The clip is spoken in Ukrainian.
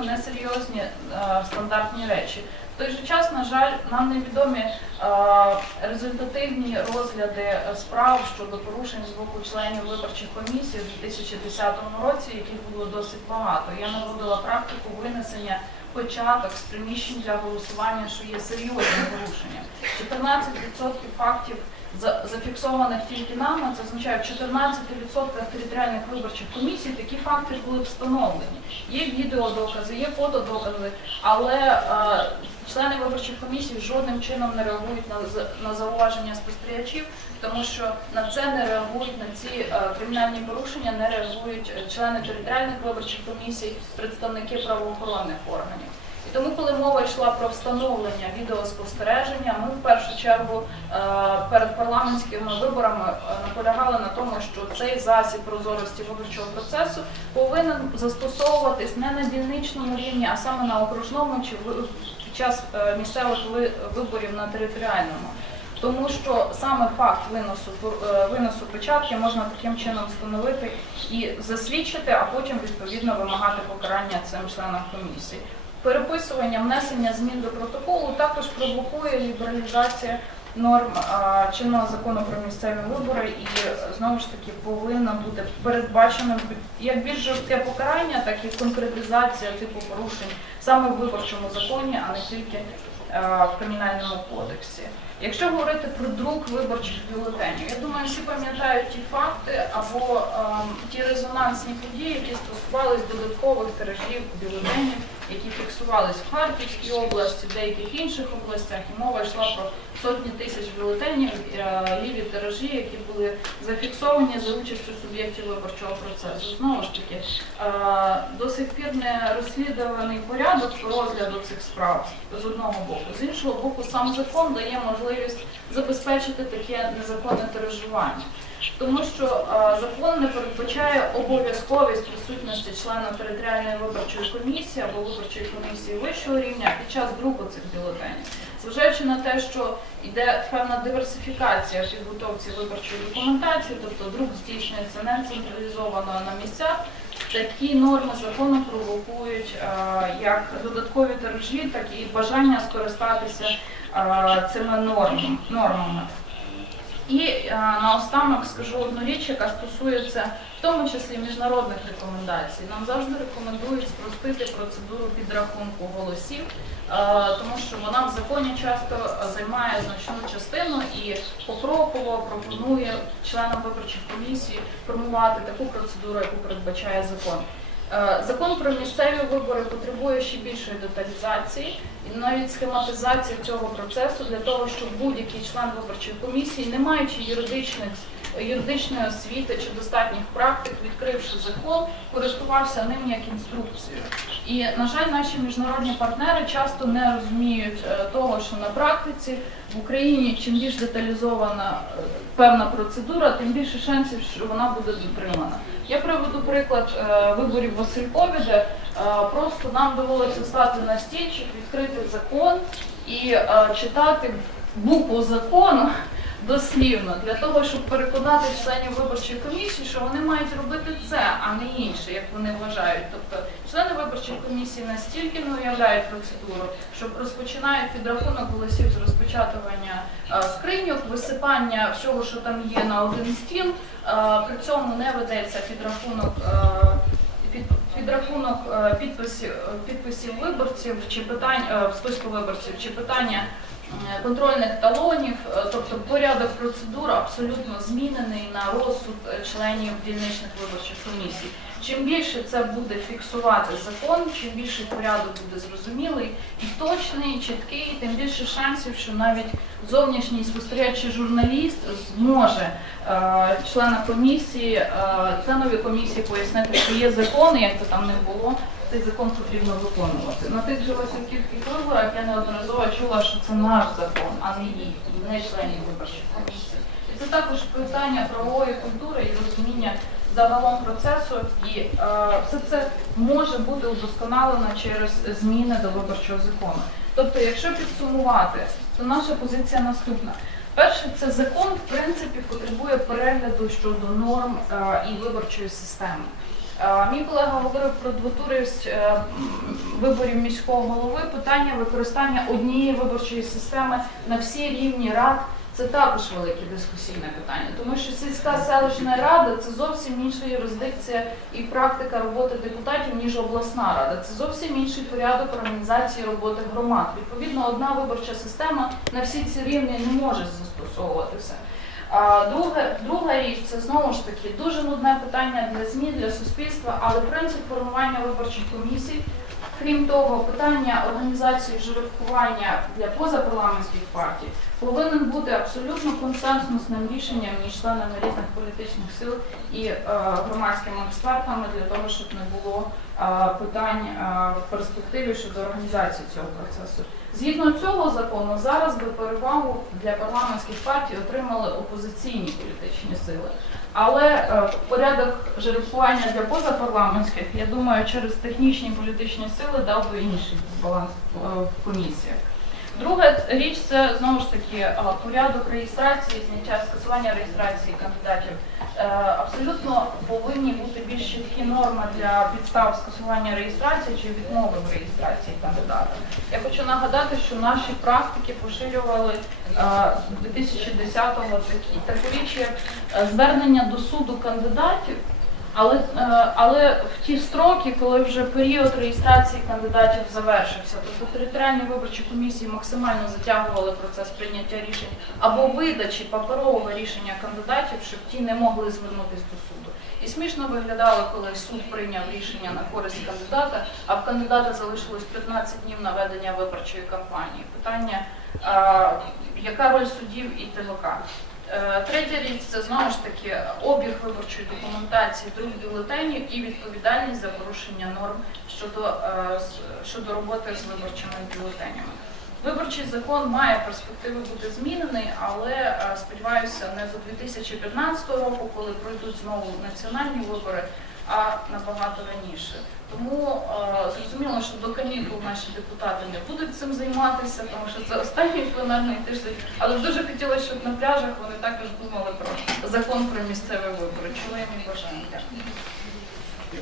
несерйозні е, стандартні речі. В той же час, на жаль, нам невідомі е, результативні розгляди е, справ щодо порушень з боку членів виборчих комісій у 2010 році, яких було досить багато. Я наводила практику винесення початок з приміщень для голосування, що є серйозним порушенням. 14% фактів за- зафіксованих тільки нами, це означає, в 14% територіальних виборчих комісій такі факти були встановлені. Є відеодокази, є фотодокази, але е, члени виборчих комісій жодним чином не реагують на, на зауваження спостерігачів, тому що на це не реагують, на ці е, кримінальні порушення не реагують е, члени територіальних виборчих комісій, представники правоохоронних органів. І тому, коли мова йшла про встановлення відеоспостереження, ми в першу чергу е, перед парламентськими виборами е, наполягали на тому, що цей засіб прозорості виборчого процесу повинен застосовуватись не на дільничному рівні, а саме на окружному чи під час е, місцевих виборів на територіальному. Тому що саме факт виносу виносу печатки можна таким чином встановити і засвідчити, а потім відповідно вимагати покарання цим членам комісії. Переписування, внесення змін до протоколу також провокує лібералізація норм чинного закону про місцеві вибори і знову ж таки повинна бути передбаченим як більш жорстке покарання, так і конкретизація типу порушень саме в виборчому законі, а не тільки в кримінальному кодексі. Якщо говорити про друк виборчих бюлетенів, я думаю, всі пам'ятають ті факти або ті резонансні події, які стосувались додаткових тиражів бюлетенів, які фіксувались в Харківській області, в деяких інших областях, і мова йшла про сотні тисяч бюлетенів, е, ліві тиражі, які були зафіксовані за участю суб'єктів виборчого процесу. Знову ж таки, е, до сих пір не розслідуваний порядок розгляду цих справ з одного боку. З іншого боку, сам закон дає можливість забезпечити таке незаконне тиражування. Тому що закон не передбачає обов'язковість присутності члена територіальної виборчої комісії або виборчої комісії вищого рівня під час друку цих бюлетенів. Зважаючи на те, що йде певна диверсифікація підготовці виборчої документації, тобто друк здійснюється не централізовано на місцях, такі норми закону провокують як додаткові тиражі, так і бажання скористатися цими нормами. І е, наостанок скажу одну річ, яка стосується в тому числі міжнародних рекомендацій. Нам завжди рекомендують спростити процедуру підрахунку голосів, е, тому що вона в законі часто займає значну частину і покроково пропонує членам виборчих комісій формувати таку процедуру, яку передбачає закон. Е, Закон про місцеві вибори потребує ще більшої деталізації. І навіть схематизації цього процесу для того, щоб будь-який член виборчої комісії, не маючи юридичних юридичної освіти чи достатніх практик, відкривши закон, користувався ним як інструкцією. І на жаль, наші міжнародні партнери часто не розуміють е, того, що на практиці в Україні чим більш деталізована е, певна процедура, тим більше шансів, що вона буде дотримана. Я приведу приклад е, виборів Василькові, де просто нам довелося стати на стільчик, відкрити закон і читати букву закону дослівно для того, щоб переконати членів виборчої комісії, що вони мають робити це, а не інше, як вони вважають. Тобто члени виборчої комісії настільки не уявляють процедуру, що розпочинають підрахунок голосів з розпочатування е, скриньок, висипання всього, що там є на один стіл. Е, При цьому не ведеться підрахунок. е, під- Підрахунок підписів, підписів виборців чи питань списку виборців чи питання контрольних талонів, е, тобто порядок процедур абсолютно змінений на розсуд е, членів дільничних виборчих комісій. Чим більше це буде фіксувати закон, чим більше порядок буде зрозумілий і точний, і чіткий, тим більше шансів, що навіть зовнішній спостерігачий журналіст зможе е, члена комісії, е, членові комісії пояснити, що є закони, як то там не було. Цей закон потрібно виконувати. На тих же високих виборах я неодноразово чула, що це наш закон, а не їх, не членів виборчих комісій. І це також питання правової культури загалом процесу, і е, все це може бути удосконалено через зміни до виборчого закону. Тобто, якщо підсумувати, то наша позиція наступна. Перше, це закон в принципі потребує перегляду щодо норм е, і виборчої системи. Е, Мій колега говорив про двотуристь е, виборів міського голови. Питання використання однієї виборчої системи на всі рівні рад. Це також велике дискусійне питання, тому що сільська селищна рада це зовсім інша юрисдикція і практика роботи депутатів, ніж обласна рада. Це зовсім інший порядок організації роботи громад. Відповідно, одна виборча система на всі ці рівні не може застосовуватися. А друга, друга річ це знову ж таки дуже нудне питання для ЗМІ, для суспільства, але принцип формування виборчих комісій. Крім того, питання організації жеребкування для позапарламентських партій повинен бути абсолютно консенсусним рішенням між членами різних політичних сил і е, громадськими експертами для того, щоб не було е, питань е, в перспективі щодо організації цього процесу. Згідно цього закону, зараз би перевагу для парламентських партій отримали опозиційні політичні сили. Але е, порядок жеребкування для позапарламентських, я думаю, через технічні політичні сили дав би інший баланс е, в комісіях. Друга річ це знову ж таки порядок реєстрації, зняття скасування реєстрації кандидатів. Е, Абсолютно повинні бути більш чіткі норми для підстав скасування реєстрації чи відмови в реєстрації кандидата. Я хочу нагадати, що наші практики поширювали е, 2010-го такі таку річ, як е, звернення до суду кандидатів. Але, е, але в ті строки, коли вже період реєстрації кандидатів завершився, тобто територіальні виборчі комісії максимально затягували процес прийняття рішень або видачі паперового рішення кандидатів, щоб ті не могли звернутися до суду. І смішно виглядало, коли суд прийняв рішення на користь кандидата, а в кандидата залишилось 15 днів на ведення виборчої кампанії. Питання, яка роль суддів і ТВК? Е, Третя річ це знову ж таки обіг виборчої документації друг бюлетенів і відповідальність за порушення норм щодо, е, щодо роботи з виборчими бюлетенями. Виборчий закон має перспективи бути змінений, але е, сподіваюся, не до 2015 року, коли пройдуть знову національні вибори, а набагато раніше. Тому е, зрозуміло, що до канікул наші депутати не будуть цим займатися, тому що це останній пленарний тиждень. Але дуже хотілося, щоб на пляжах вони також думали про закон про місцеві вибори. Чого їм бажання.